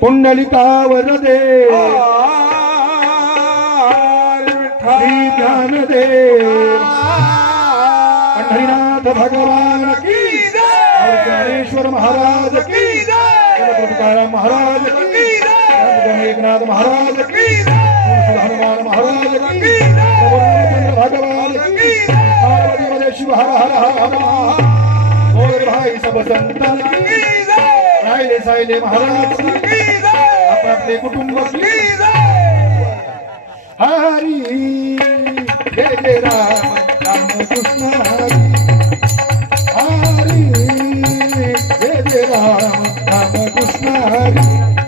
पुंडलिका वरदे श्री ज्ञानदेव पंढरीनाथ भगवान की ज्ञानेश्वर महाराज की तुकाराम महाराज की एकनाथ महाराज की हनुमान महाराज की भगवान की पार्वती मध्ये शिव हर हर हर हर भाई सब संतन की सायले सायले महाराज. की आपले कुटुंब हरी. जय राम. राम कृष्ण हरी. जय राम. राम कृष्ण हरी.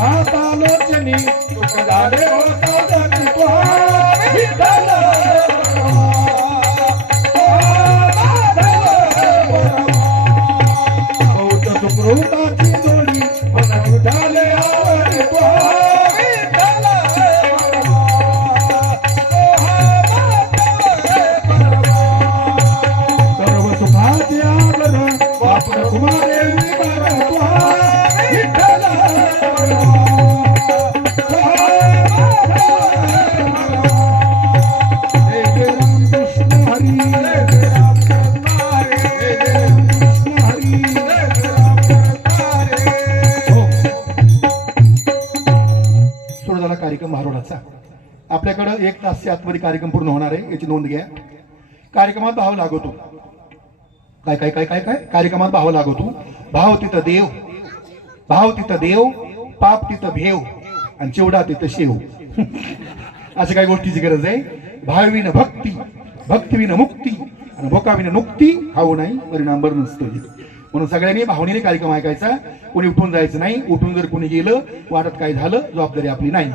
మహాతాలోచని ఒక్కదారే ఓ కాదని పోహితాల आपल्याकडं एक तासच्या आतमध्ये कार्यक्रम पूर्ण होणार आहे. याची नोंद घ्या. कार्यक्रमात भाव लागवतो काय काय काय काय काय? कार्यक्रमात भाव लागवतो भाव तिथं देव. भाव तिथं देव पाप तिथं भेव. आणि चिवडा तिथं शेव. अशा काही गोष्टीची गरज आहे. भाविन भक्ती भक्तीविन मुक्ती आणि भोकाविन नुक्ती खाऊ नाही परिणाम बरं नसतो म्हणून सगळ्यांनी भावनेने कार्यक्रम ऐकायचा. कोणी उठून जायचं नाही. उठून जर कोणी गेलं वाटत काय झालं? जबाबदारी आपली नाही.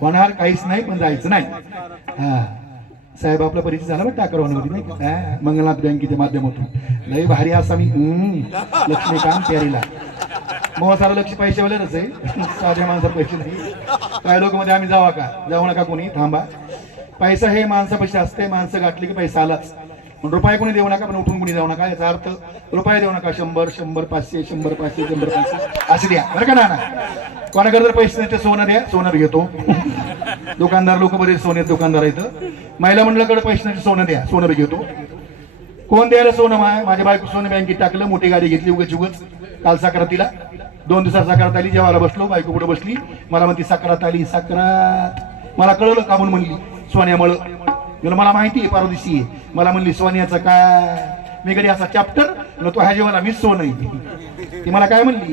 होणार काहीच नाही पण जायचं नाही. हा. साहेब आपला परिचय झाला बरं टाकरवानवरती नाही का? मंगलनाथ बँकेच्या माध्यमातून लय भारी असा मी हम्म, लक्ष्मीकांत प्यारीला. मग सारं लक्ष पैशावाल्याच आहे. साध्या माणसा पैसे नाही. काय लोक मध्ये आम्ही जावा का? जाऊ नका कोणी. थांबा. पैसा हे माणसा पैसे असते. माणसं गाठली की पैसा आलाच. पण रुपये कोणी देऊ नका पण उठून कोणी जाऊ नका. याचा अर्थ रुपये देऊ नका. शंभर शंभर पाचशे शंभर पाचशे शंभर पाचशे. असे द्या. बरं का ना कोणाकडे जर पैसे नाही ते सोनं द्या. सोनं घेतो. दुकानदार लोक बरेच सोने दुकानदार आहेत. महिला मंडळाकडे पैसे नाही सोनं द्या. सोनं बी घेतो. कोण द्यायला सोनं माय माझ्या बायको सोनं बँकेत टाकलं मोठी गाडी घेतली उगाच उगाच. काल साखरातीला दोन दिवसात साखरात आली जेवायला बसलो बायको पुढे बसली. मला म्हणती साखरात आली साखरात मला कळलं का म्हणून म्हणली सोन्यामुळं. मला मला माहिती आहे पारो दिवशी मला म्हणली सोन्याचं काय? मी कधी असा चॅप्टर तो ह्या जेवायला मी सोनं ती मला काय म्हणली?